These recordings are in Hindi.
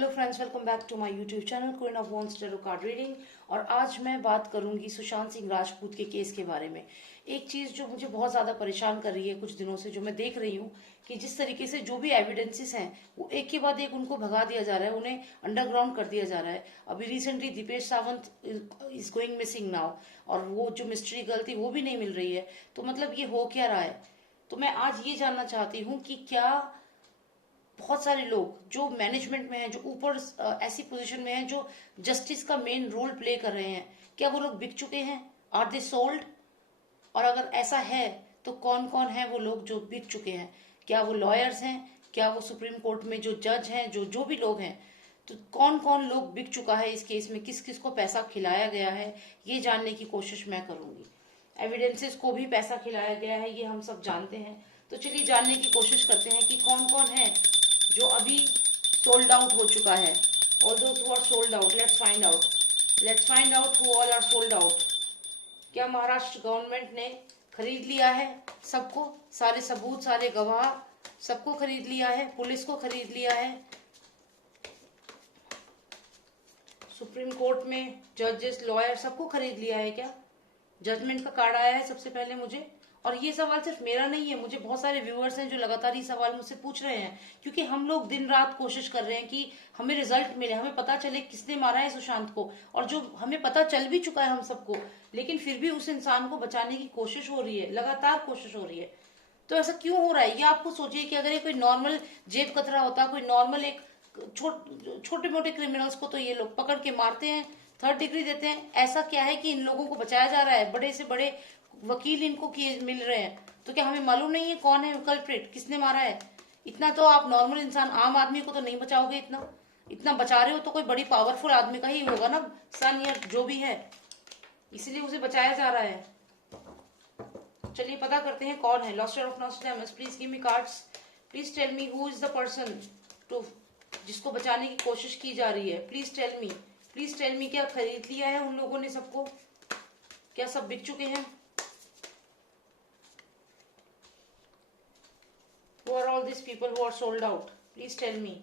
Hello friends, welcome back to my YouTube channel queen of wands tarot card reading. और आज मैं बात करूंगी सुशांत सिंह राजपूत के केस के बारे में। एक चीज जो मुझे बहुत ज्यादा परेशान कर रही है कुछ दिनों से, जो मैं देख रही हूँ कि जिस तरीके से जो भी एविडेंसेस हैं वो एक के बाद एक उनको भगा दिया जा रहा है, उन्हें अंडरग्राउंड कर दिया जा रहा है। अभी recently Deepesh Sawant is going missing now, और वो जो मिस्ट्री गर्ल थी वो भी नहीं मिल रही है। तो मतलब ये हो क्या रहा है? तो मैं आज ये जानना चाहती हूँ कि क्या बहुत सारे लोग जो मैनेजमेंट में हैं, जो ऊपर ऐसी पोजीशन में हैं, जो जस्टिस का मेन रोल प्ले कर रहे हैं, क्या वो लोग बिक चुके हैं? Are they sold? और अगर ऐसा है तो कौन कौन है वो लोग जो बिक चुके हैं? क्या वो लॉयर्स हैं? क्या वो सुप्रीम कोर्ट में जो जज हैं, जो जो भी लोग हैं, तो कौन कौन लोग बिक चुका है इस केस में? किस किस को पैसा खिलाया गया है, ये जानने की कोशिश मैं करूंगी। एविडेंसेस को भी पैसा खिलाया गया है, ये हम सब जानते हैं। तो चलिए जानने की कोशिश करते हैं कि कौन कौन है जो अभी सोल्ड आउट हो चुका है। All those who are sold out, let's find out who all are sold out. क्या महाराष्ट्र गवर्नमेंट ने खरीद लिया है सबको? सारे सबूत, सारे गवाह, सबको खरीद लिया है? पुलिस को खरीद लिया है? सुप्रीम कोर्ट में जजेस, लॉयर, सबको खरीद लिया है क्या? जजमेंट का कार्ड आया है सबसे पहले मुझे। और ये सवाल सिर्फ मेरा नहीं है, मुझे बहुत सारे व्यूअर्स हैं जो लगातार ये सवाल मुझसे पूछ रहे हैं, क्योंकि हम लोग दिन रात कोशिश कर रहे हैं कि हमें रिजल्ट मिले, हमें पता चले किसने मारा है सुशांत को। और जो हमें पता चल भी चुका है हम सबको, लेकिन फिर भी उस इंसान को बचाने की कोशिश हो रही है, लगातार कोशिश हो रही है। तो ऐसा क्यों हो रहा है? ये आपको सोचिए कि अगर ये कोई नॉर्मल जेब कतरा होता, कोई नॉर्मल एक छोटे मोटे क्रिमिनल्स को तो ये लोग पकड़ के मारते हैं, थर्ड डिग्री देते हैं। ऐसा क्या है कि इन लोगों को बचाया जा रहा है? बड़े से बड़े वकील इनको किए मिल रहे हैं, तो क्या हमें मालूम नहीं है कौन है कल्प्रिट, किसने मारा है? इतना तो आप नॉर्मल इंसान, आम आदमी को तो नहीं बचाओगे। इतना इतना बचा रहे हो तो कोई बड़ी पावरफुल आदमी का ही होगा ना, सन या जो भी है, इसलिए उसे बचाया जा रहा है। चलिए पता करते हैं कौन है। लॉस्टर of Nostradamus, please give me cards. Please tell me who is the person to जिसको बचाने की कोशिश की जा रही है। प्लीज टेल मी क्या खरीद लिया है उन लोगों ने सबको? क्या सब बिक चुके हैं? Who are all these people who are sold out? Please tell me.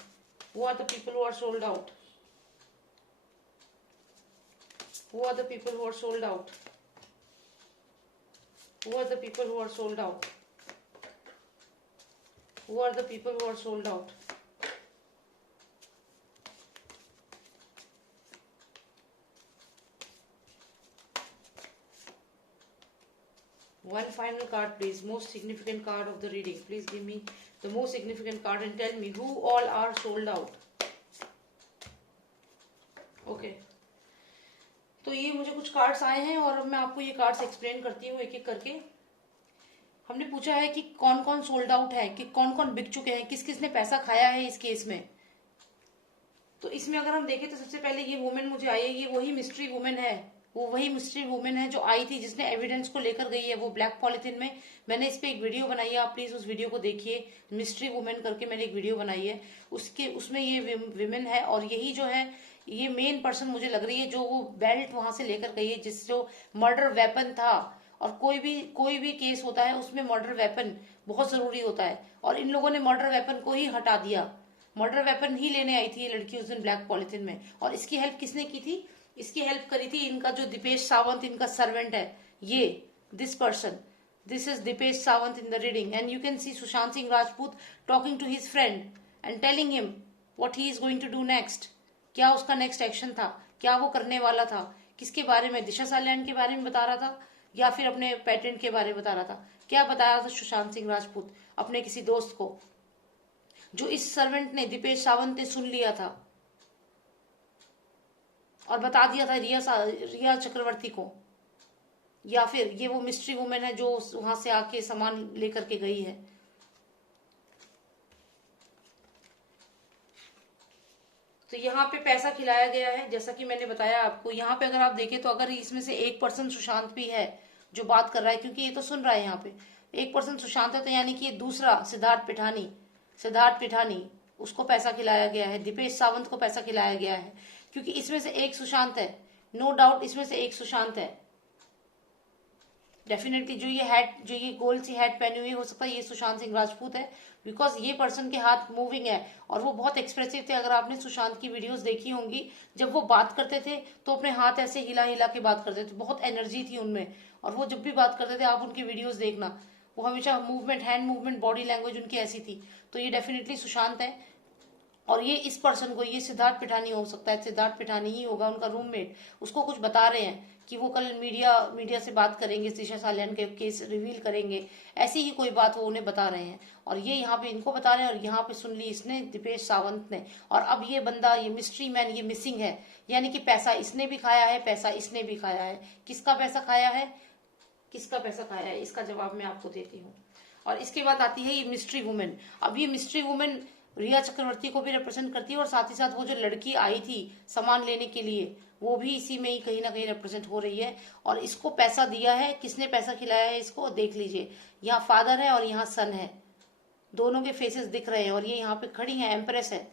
Who are the people who are sold out? Who are the people who are sold out? Who are the people who are sold out? Who are the people who are sold out? One final card, please. Most significant card of the reading. Please give me the most significant card and tell me who all are sold out. Okay. तो ये मुझे कुछ कार्ड्स आए हैं और मैं आपको ये कार्ड्स एक्सप्लेन करती हूँ एक एक करके। हमने पूछा है कि कौन कौन सोल्ड आउट है, कि कौन कौन बिक चुके हैं, किस किस ने पैसा खाया है इस केस में। तो इसमें अगर हम देखें तो सबसे पहले ये वुमेन मुझे आई है, ये वही मिस्ट्री वुमेन है, वो वही मिस्ट्री वुमेन है जो आई थी, जिसने एविडेंस को लेकर गई है वो ब्लैक पॉलिथीन में। मैंने इस पे एक वीडियो बनाई है, आप प्लीज उस वीडियो को देखिए। मिस्ट्री वुमेन करके मैंने एक वीडियो बनाई है, उसमें ये विमेन है। और यही जो है ये मेन पर्सन मुझे लग रही है, जो वो बेल्ट वहां से लेकर गई है, जिस जो मर्डर वेपन था। और कोई भी केस होता है उसमें मर्डर वेपन बहुत जरूरी होता है, और इन लोगों ने मर्डर वेपन को ही हटा दिया। मर्डर वेपन ही लेने आई थी ये लड़की उस दिन ब्लैक पॉलिथीन में। और इसकी हेल्प किसने की थी? इसकी हेल्प करी थी इनका जो दीपेश सावंत, इनका सर्वेंट है ये, this person. This is Deepesh Sawant in the reading, and you can see Sushant Singh Rajput talking to his friend and telling him what he is going to do next. क्या उसका नेक्स्ट एक्शन था, क्या वो करने वाला था, किसके बारे में? दिशा सालियान के बारे में बता रहा था, या फिर अपने पेटेंट के बारे में बता रहा था? क्या बताया था सुशांत सिंह राजपूत अपने किसी दोस्त को, जो इस सर्वेंट ने, दीपेश सावंत ने सुन लिया था और बता दिया था रिया चक्रवर्ती को? या फिर ये वो मिस्ट्री वुमेन है जो वहां से आके सामान लेकर के गई है? तो यहाँ पे पैसा खिलाया गया है, जैसा कि मैंने बताया आपको। यहाँ पे अगर आप देखें तो अगर इसमें से एक पर्सन सुशांत भी है जो बात कर रहा है, क्योंकि ये तो सुन रहा है यहाँ पे, एक पर्सन सुशांत है, तो यानी कि ये दूसरा सिद्धार्थ पिठानी, उसको पैसा खिलाया गया है, दीपेश सावंत को पैसा खिलाया गया है, क्योंकि इसमें से एक सुशांत है, नो डाउट इसमें से एक सुशांत है। डेफिनेटली जो ये गोल सी हैट पहनी हुई हो सकता है ये सुशांत सिंह राजपूत है, बिकॉज ये पर्सन के हाथ मूविंग है और वो बहुत एक्सप्रेसिव थे। अगर आपने सुशांत की वीडियोस देखी होंगी, जब वो बात करते थे तो अपने हाथ ऐसे हिला हिला के बात करते थे, बहुत एनर्जी थी उनमें। और वो जब भी बात करते थे आप उनकी वीडियोस देखना, वो हमेशा movement, hand movement, body language उनकी ऐसी थी। तो ये डेफिनेटली सुशांत है। और ये इस पर्सन को, ये सिद्धार्थ पिठानी हो सकता है, सिद्धार्थ पिठानी ही होगा उनका रूममेट, उसको कुछ बता रहे हैं कि वो कल मीडिया से बात करेंगे, दिशा सालियान के केस रिवील करेंगे, ऐसी ही कोई बात वो उन्हें बता रहे हैं। और ये यहाँ पे इनको बता रहे हैं और यहाँ पे सुन ली इसने, दीपेश सावंत ने। और अब ये बंदा, ये मिस्ट्री मैन, ये मिसिंग है, यानी कि पैसा इसने भी खाया है, पैसा इसने भी खाया है। किसका पैसा खाया है, किसका पैसा खाया है, इसका जवाब मैं आपको देती हूँ। और इसके बाद आती है ये मिस्ट्री वुमेन। अब ये मिस्ट्री वुमेन रिया चक्रवर्ती को भी रिप्रेजेंट करती है और साथ ही साथ वो जो लड़की आई थी सामान लेने के लिए, वो भी इसी में ही कहीं ना कहीं रिप्रेजेंट हो रही है। और इसको पैसा दिया है, किसने पैसा खिलाया है इसको, देख लीजिए। यहाँ फादर है और यहाँ सन है, दोनों के फेसेस दिख रहे हैं। और ये यहाँ पे खड़ी है, एम्प्रेस है।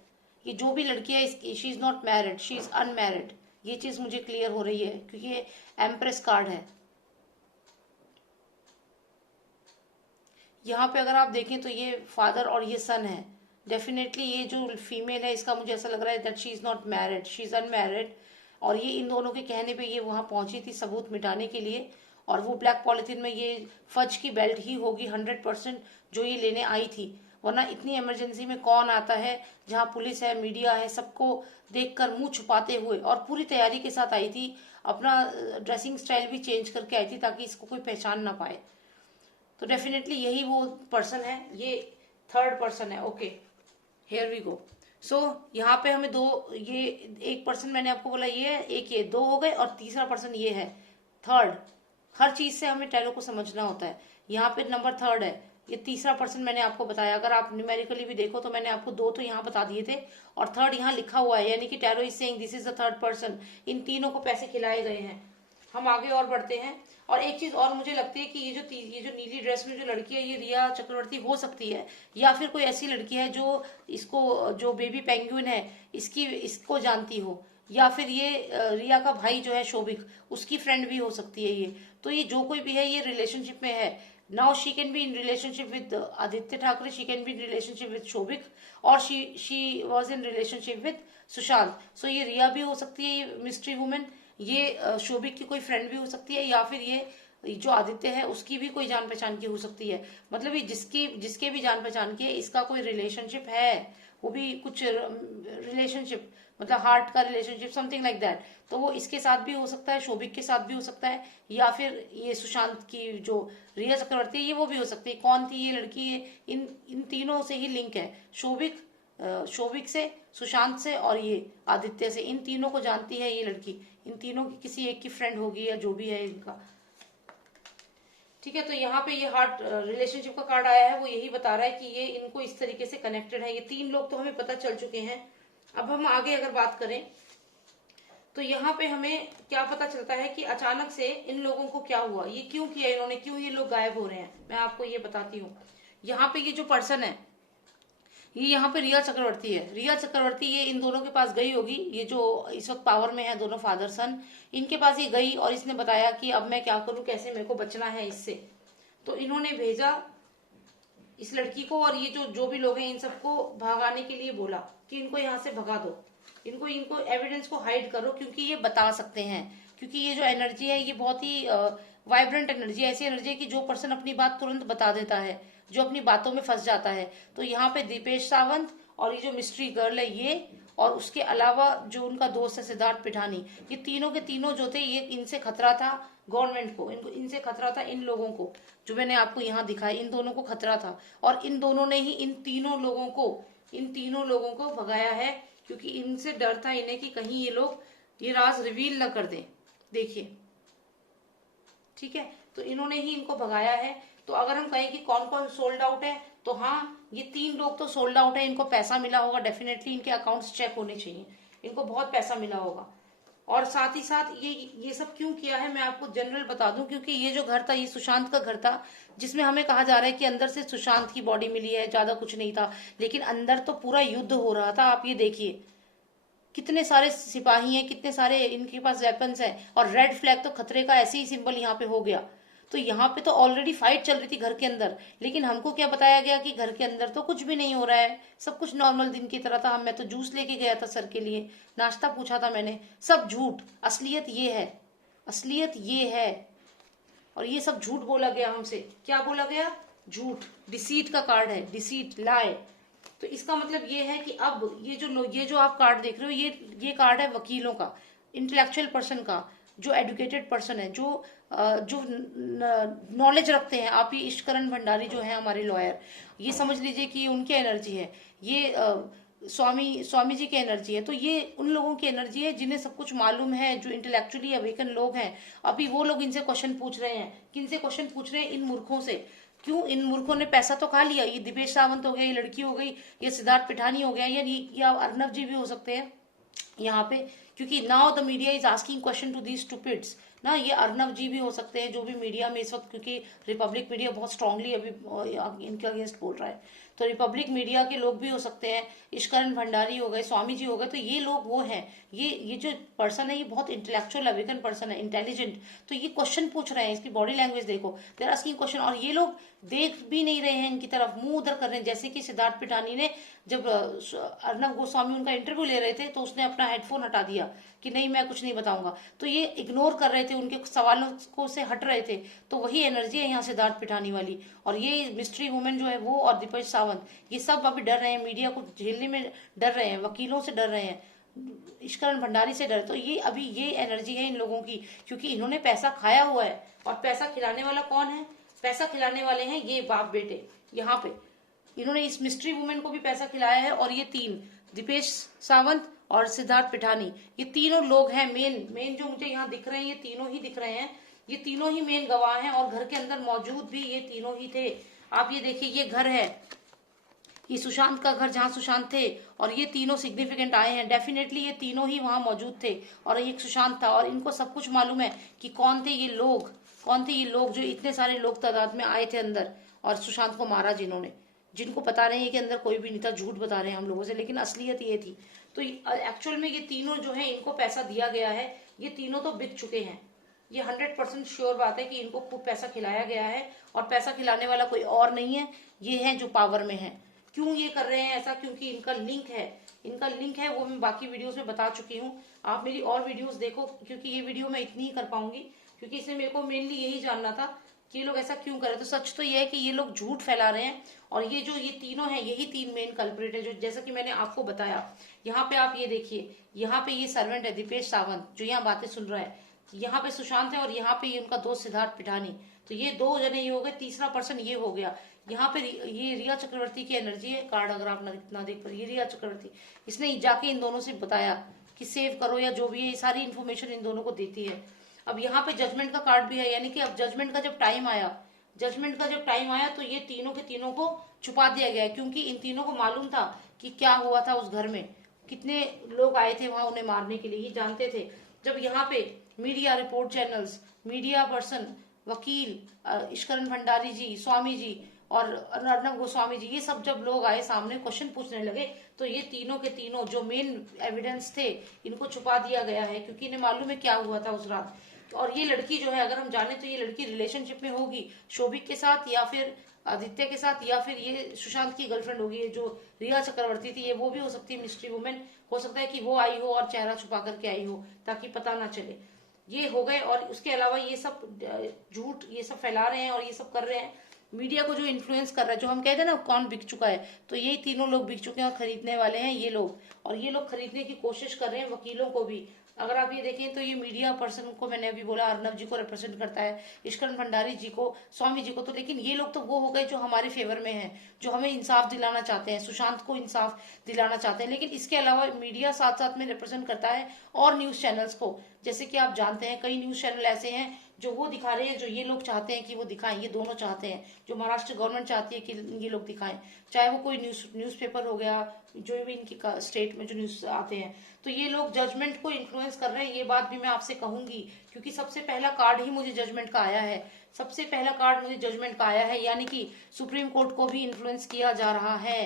ये जो भी लड़की है, she is not married, she is unmarried. ये चीज मुझे क्लियर हो रही है क्योंकि ये एम्प्रेस कार्ड है। यहाँ पे अगर आप देखें तो ये फादर और ये सन है। डेफिनेटली ये जो फीमेल है इसका मुझे ऐसा लग रहा है that she is not married, she is unmarried. और ये इन दोनों के कहने पे ये वहां पहुंची थी सबूत मिटाने के लिए। और वो ब्लैक पॉलिथीन में ये फज की बेल्ट ही होगी 100% जो ये लेने आई थी। वरना इतनी इमरजेंसी में कौन आता है जहाँ पुलिस है, मीडिया है, सबको देखकर मुंह छुपाते हुए, और पूरी तैयारी के साथ आई थी। अपना ड्रेसिंग स्टाइल भी चेंज करके आई थी ताकि इसको कोई पहचान ना पाए। तो डेफिनेटली यही वो पर्सन है, ये थर्ड पर्सन है। Okay, here we go. So यहाँ पे हमें दो, ये एक पर्सन मैंने आपको बोला ये है, एक ये, दो हो गए। और तीसरा पर्सन ये है, थर्ड। हर चीज से हमें टैरो को समझना होता है। यहाँ पे नंबर थर्ड है, ये तीसरा पर्सन मैंने आपको बताया। अगर आप न्यूमेरिकली भी देखो तो मैंने आपको दो तो यहाँ बता दिए थे और थर्ड यहाँ लिखा हुआ है, यानी कि tarot is saying this is the third person. इन तीनों को पैसे खिलाए गए हैं। हम आगे और बढ़ते हैं। और एक चीज और मुझे लगती है कि ये जो नीली ड्रेस में जो लड़की है ये रिया चक्रवर्ती हो सकती है, या फिर कोई ऐसी लड़की है जो इसको, जो बेबी पेंगुइन है इसको जानती हो, या फिर ये रिया का भाई जो है शोभिक, उसकी फ्रेंड भी हो सकती है ये। तो ये जो कोई भी है ये रिलेशनशिप में है। Now she can be in relationship with Aditya Thackeray, she can be in relationship with Showik, और she was in relationship with Sushant. So ये रिया भी हो सकती है, ये मिस्ट्री वुमेन, ये शोभिक की कोई फ्रेंड भी हो सकती है, या फिर ये जो आदित्य है उसकी भी कोई जान पहचान की हो सकती है। मतलब ये जिसके भी जान पहचान की है, इसका कोई रिलेशनशिप है, वो भी कुछ रिलेशनशिप, मतलब हार्ट का रिलेशनशिप, समथिंग लाइक दैट। तो वो इसके साथ भी हो सकता है, शोभिक के साथ भी हो सकता है, या फिर ये सुशांत की जो रिया चक्रवर्ती है ये वो भी हो सकती है। कौन थी ये लड़की, ये इन तीनों से ही लिंक है, शोभिक से, सुशांत से और ये आदित्य से। इन तीनों को जानती है ये लड़की, इन तीनों की किसी एक की फ्रेंड होगी या जो भी है इनका। ठीक है, तो यहाँ पे ये हार्ट रिलेशनशिप का कार्ड आया है, वो यही बता रहा है कि ये इनको इस तरीके से कनेक्टेड है। ये तीन लोग तो हमें पता चल चुके हैं। अब हम आगे अगर बात करें तो यहाँ पे हमें क्या पता चलता है कि अचानक से इन लोगों को क्या हुआ, ये क्यों किया इन्होंने, क्यों ये लोग गायब हो रहे हैं, मैं आपको ये बताती हूँ। यहाँ पे ये जो पर्सन है ये यहाँ पे रिया चक्रवर्ती है। रिया चक्रवर्ती ये इन दोनों के पास गई होगी, ये जो इस वक्त पावर में है दोनों फादर सन, इनके पास ये गई और इसने बताया कि अब मैं क्या करूं, कैसे मेरे को बचना है इससे। तो इन्होंने भेजा इस लड़की को और ये जो भी लोग हैं इन सबको भगाने के लिए बोला कि इनको यहाँ से भगा दो, इनको एविडेंस को हाइड करो, क्योंकि ये बता सकते हैं। क्योंकि ये जो एनर्जी है ये बहुत ही वाइब्रेंट एनर्जी है, ऐसी एनर्जी है कि जो पर्सन अपनी बात तुरंत बता देता है, जो अपनी बातों में फंस जाता है। तो यहाँ पे दीपेश सावंत और ये जो मिस्ट्री गर्ल है ये, और उसके अलावा जो उनका दोस्त है सिद्धार्थ पिठानी, ये तीनों के तीनों जो थे, ये इनसे खतरा था गवर्नमेंट को, इनसे खतरा था इन लोगों को, जो मैंने आपको यहाँ दिखाया, इन दोनों को खतरा था। और इन दोनों ने ही इन तीनों लोगों को भगाया है, क्योंकि इनसे डर था इन्हें कि कहीं ये लोग ये राज रिवील न कर दें। देखिए, ठीक है, तो इन्होंने ही इनको भगाया है। तो अगर हम कहें कि कौन कौन सोल्ड आउट है, तो हाँ, ये तीन लोग तो सोल्ड आउट है, इनको पैसा मिला होगा, डेफिनेटली इनके अकाउंट्स चेक होने चाहिए, इनको बहुत पैसा मिला होगा। और साथ ही साथ ये सब क्यों किया है मैं आपको जनरल बता दूं, क्योंकि ये जो घर था ये सुशांत का घर था, जिसमें हमें कहा जा रहा है कि अंदर से सुशांत की बॉडी मिली है, ज्यादा कुछ नहीं था, लेकिन अंदर तो पूरा युद्ध हो रहा था। आप ये देखिए, कितने सारे सिपाही हैं, कितने सारे इनके पास वेपन्स हैं, और रेड फ्लैग तो खतरे का ऐसे ही सिंबल यहाँ पे हो गया। तो यहाँ पे तो ऑलरेडी फाइट चल रही थी घर के अंदर, लेकिन हमको क्या बताया गया कि घर के अंदर तो कुछ भी नहीं हो रहा है, सब कुछ नॉर्मल दिन की तरह था। मैं तो जूस लेके गया था सर के लिए, नाश्ता पूछा था मैंने। सब झूठ, असलियत ये है, असलियत ये है। और ये सब झूठ बोला गया हमसे। क्या बोला गया? झूठ, डिसीट का कार्ड है, डिसीट, लाए। तो इसका मतलब ये है कि अब ये जो आप कार्ड देख रहे हो, ये कार्ड है वकीलों का, इंटेलेक्चुअल पर्सन का, जो एडुकेटेड पर्सन है, जो नॉलेज रखते हैं। आप ये इश्करण भंडारी जो है हमारे लॉयर, ये समझ लीजिए कि उनकी एनर्जी है ये। स्वामी जी की एनर्जी है। तो ये उन लोगों की एनर्जी है जिन्हें सब कुछ मालूम है, जो इंटेलेक्चुअली अवेकन लोग हैं। अभी वो लोग इनसे क्वेश्चन पूछ रहे हैं। किनसे क्वेश्चन पूछ रहे हैं? इन मूर्खों से। क्यों? इन मूर्खों ने पैसा तो खा लिया। ये दिपेश सावंत हो गया, ये लड़की हो गई, ये सिद्धार्थ पिठानी हो गया, या अर्नब जी भी हो सकते हैं यहाँ पे, क्योंकि now the media is asking question to these stupids ना। ये अर्नब जी भी हो सकते हैं, जो भी मीडिया में इस वक्त, क्योंकि रिपब्लिक मीडिया बहुत स्ट्रांगली अभी इनके अगेंस्ट बोल रहा है, तो रिपब्लिक मीडिया के लोग भी हो सकते हैं। इश्करण भंडारी हो गए, स्वामी जी हो गए। तो ये लोग वो हैं, ये जो पर्सन है ये बहुत इंटेलेक्चुअल अवेकन पर्सन है, इंटेलिजेंट। तो ये क्वेश्चन पूछ रहे हैं, इसकी बॉडी लैंग्वेज देखो, दे आर आस्किंग क्वेश्चन। और ये लोग देख भी नहीं रहे हैं इनकी तरफ, मुंह उधर कर रहे हैं। जैसे कि सिद्धार्थ पिठानी ने, जब अर्नब गोस्वामी उनका इंटरव्यू ले रहे थे, तो उसने अपना हेडफोन हटा दिया कि नहीं मैं कुछ नहीं बताऊंगा। तो ये इग्नोर कर रहे थे, उनके सवालों को से हट रहे थे। तो वही एनर्जी है यहाँ सिद्धार्थ पिठानी वाली। और ये मिस्ट्री वुमेन जो है वो, और दीपेश सावंत, ये सब अभी डर रहे हैं, मीडिया को झेलने में डर रहे हैं, वकीलों से डर रहे हैं, इश्करण भंडारी से डर। तो ये अभी ये एनर्जी है इन लोगों की, क्योंकि इन्होंने पैसा खाया हुआ है। और पैसा खिलाने वाला कौन है? पैसा खिलाने वाले हैं ये बाप बेटे। यहाँ पे इन्होंने इस मिस्ट्री वुमेन को भी पैसा खिलाया है। और ये तीन, दीपेश सावंत और सिद्धार्थ पिठानी, ये तीनों लोग हैं मेन जो मुझे यहाँ दिख रहे हैं। ये तीनों ही दिख रहे हैं, ये तीनों ही मेन गवाह हैं। और घर के अंदर मौजूद भी ये तीनों ही थे। आप ये देखिए, ये घर है, ये सुशांत का घर जहाँ सुशांत थे, और ये तीनों सिग्निफिकेंट आए हैं। डेफिनेटली ये तीनों ही वहां मौजूद थे, और एक सुशांत था। और इनको सब कुछ मालूम है कि कौन थे ये लोग, कौन थे ये लोग जो इतने सारे लोग तादाद में आए थे अंदर और सुशांत को मारा, जिनको बता रहे हैं कि अंदर कोई भी नहीं था, झूठ बता रहे हैं हम लोगों से, लेकिन असलियत ये थी। तो एक्चुअल में ये तीनों जो है, इनको पैसा दिया गया है। ये तीनों तो बिक चुके हैं। ये 100% श्योर बात है कि इनको खूब पैसा खिलाया गया है। और पैसा खिलाने वाला कोई और नहीं है, ये है जो पावर में है। क्यों ये कर रहे हैं ऐसा? क्योंकि इनका लिंक है, इनका लिंक है। वो मैं बाकी वीडियोस में बता चुकी हूँ। आप मेरी और वीडियोस देखो, क्योंकि ये वीडियो मैं इतनी ही कर पाऊंगी, क्योंकि इसमें मेरे को मेनली यही जानना था कि ये लोग ऐसा क्यों कर रहे हैं। तो सच तो ये है कि ये लोग झूठ फैला रहे हैं। और ये तीनों हैं, यही तीन मेन कल्प्रिट है, जो जैसा कि मैंने आपको बताया। यहाँ पे आप ये देखिए, यहाँ पे ये सर्वेंट है दीपेश सावंत, जो यहाँ बातें सुन रहा है। यहाँ पे सुशांत है, और यहाँ पे ये उनका दोस्त सिद्धार्थ पिठानी। तो ये दो जने ये हो गए, तीसरा पर्सन ये हो गया। यहाँ पे ये रिया चक्रवर्ती की एनर्जी है। कार्ड अगर आप ना देख पर, ये रिया चक्रवर्ती, इसने जाके इन दोनों से बताया कि सेव करो या जो भी है, ये सारी इन्फॉर्मेशन इन दोनों को देती है। अब यहाँ पे जजमेंट का कार्ड भी है, यानी कि अब जजमेंट का जब टाइम आया, तो ये तीनों के तीनों को छुपा दिया गया है। क्योंकि इन तीनों को मालूम था कि क्या हुआ था उस घर में, कितने लोग आए थे वहां उन्हें मारने के लिए, ये जानते थे। जब यहाँ पे media report channels, media person, वकील, इश्करण भंडारी जी, स्वामी जी और अर्नब गोस्वामी जी, ये सब जब लोग आए सामने क्वेश्चन पूछने लगे, तो ये तीनों के तीनों जो मेन एविडेंस थे, इनको छुपा दिया गया है। क्योंकि इन्हें मालूम है क्या हुआ था उस रात। और ये लड़की जो है, अगर हम जाने तो ये लड़की रिलेशनशिप में होगी शोभिक के साथ, या फिर आदित्य के साथ, या फिर ये सुशांत की गर्लफ्रेंड होगी, जो रिया चक्रवर्ती थी। ये वो भी हो सकती है, मिस्ट्री वुमेन। हो सकता है कि वो आई हो और चेहरा छुपा करके आई हो, ताकि पता ना चले। ये हो गए। और उसके अलावा ये सब झूठ ये सब फैला रहे हैं, और ये सब कर रहे हैं। मीडिया को जो इन्फ्लुएंस कर रहा है, जो हम कहते हैं ना कौन बिक चुका है, तो यही तीनों लोग बिक चुके हैं और खरीदने वाले हैं ये लोग। और ये लोग खरीदने की कोशिश कर रहे हैं वकीलों को भी। अगर आप ये देखें तो ये मीडिया पर्सन को मैंने अभी बोला, अर्नब जी को रिप्रेजेंट करता है, इश्करण भंडारी जी को, स्वामी जी को। तो लेकिन ये लोग तो वो हो गए जो हमारे फेवर में हैं, जो हमें इंसाफ दिलाना चाहते हैं, सुशांत को इंसाफ दिलाना चाहते हैं। लेकिन इसके अलावा मीडिया साथ साथ में रिप्रेजेंट करता है और न्यूज चैनल्स को। जैसे कि आप जानते हैं, कई न्यूज चैनल ऐसे हैं जो वो दिखा रहे हैं जो ये लोग चाहते हैं कि वो दिखाएं। ये दोनों चाहते हैं, जो महाराष्ट्र गवर्नमेंट चाहती है कि ये लोग दिखाएं, चाहे वो कोई न्यूज़पेपर हो गया, जो भी इनकी स्टेट में जो न्यूज आते हैं। तो ये लोग जजमेंट को इन्फ्लुएंस कर रहे हैं। ये बात भी मैं आपसे कहूंगी, क्योंकि सबसे पहला कार्ड ही मुझे जजमेंट का आया है। सबसे पहला कार्ड मुझे जजमेंट का आया है, यानी कि सुप्रीम कोर्ट को भी इन्फ्लुएंस किया जा रहा है।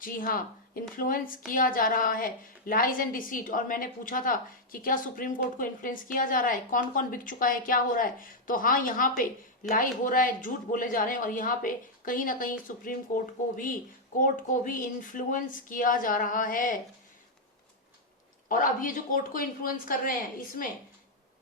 जी हाँ, इन्फ्लुएंस किया जा रहा है, लाइज एंड डिसीट। और मैंने पूछा था कि क्या सुप्रीम कोर्ट को इन्फ्लुएंस किया जा रहा है, कौन कौन बिक चुका है, क्या हो रहा है। तो हाँ, यहाँ पे लाई हो रहा है, झूठ बोले जा रहे हैं, और यहाँ पे कहीं ना कहीं सुप्रीम कोर्ट को भी इन्फ्लुएंस किया जा रहा है। और अब ये जो कोर्ट को इन्फ्लुएंस कर रहे हैं, इसमें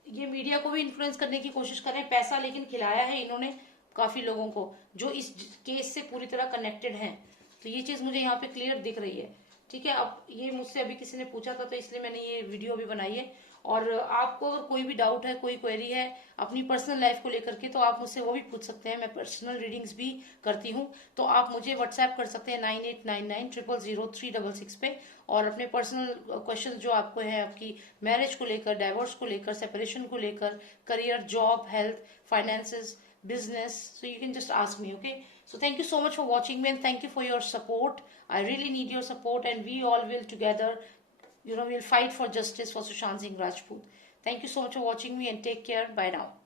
ये मीडिया को भी इन्फ्लुएंस करने की कोशिश कर रहे हैं। पैसा लेकिन खिलाया है इन्होंने काफी लोगों को जो इस केस से पूरी तरह कनेक्टेड हैं। तो ये चीज मुझे यहाँ पे क्लियर दिख रही है। ठीक है, अब ये मुझसे अभी किसी ने पूछा था तो इसलिए मैंने ये वीडियो भी बनाई है। और आपको अगर कोई भी डाउट है, कोई क्वेरी है अपनी पर्सनल लाइफ को लेकर के, तो आप मुझसे वो भी पूछ सकते हैं। मैं पर्सनल रीडिंग्स भी करती हूँ, तो आप मुझे व्हाट्सएप कर सकते हैं 9899000366 पे। और अपने पर्सनल क्वेश्चन जो आपको है, आपकी मैरिज को लेकर, डाइवोर्स को लेकर, सेपरेशन को लेकर, career, job, health, finances, business, so you can just ask me. Okay, so thank you so much for watching me and thank you for your support. I really need your support and we all will together, we'll fight for justice for Sushant Singh Rajput. Thank you so much for watching me and take care. Bye now.